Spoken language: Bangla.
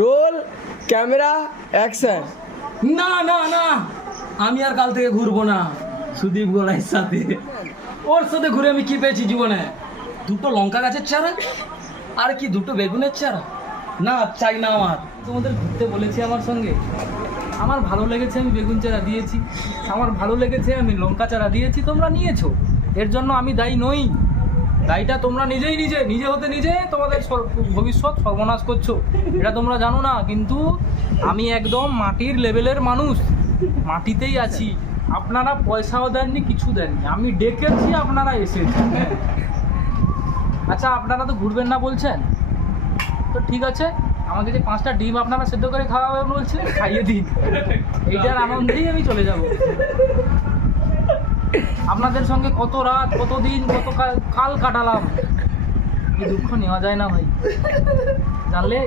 Roll camera action. না না না, আমি আর কাল থেকে ঘুরবো না সুদীপ গোলাইয়ের সাথে। ওর সাথে ঘুরে আমি কি পেয়েছি জীবনে? দুটো লঙ্কা গাছের চারা আর কি দুটো বেগুনের চারা? না, চাই না আমার। তোমাদের ঘুরতে বলেছি আমার সঙ্গে, আমার ভালো লেগেছে আমি বেগুন চারা দিয়েছি, আমার ভালো লেগেছে আমি লঙ্কা চারা দিয়েছি, তোমরা নিয়েছো। এর জন্য আমি দায়ী নই, দায়ীটা তোমরা নিজেই নিজে হতে নিজে তোমাদের ভবিষ্যৎ সর্বনাশ করছো। এটা তোমরা জানো না, কিন্তু আমি একদম মাটির লেভেলের মানুষ, মাটিতেই আছি। আপনারা পয়সাও দেননি, কিছু দেননি, আমি ডেকেছি, আপনারা এসেছেন। আচ্ছা, আপনারা তো ঘুরবেন না বলছেন, তো ঠিক আছে, আমাকে যে 5টা ডিম আপনারা সেদ্ধ করে খাওয়াবেন বলছেন, খাইয়ে দিন। এইটার আনন্দেই আমি চলে যাব। আপনাদের সঙ্গে কত রাত, কত দিন, কত কাল কাটালাম, এই দুঃখ নেওয়া যায় না ভাই, জানলে।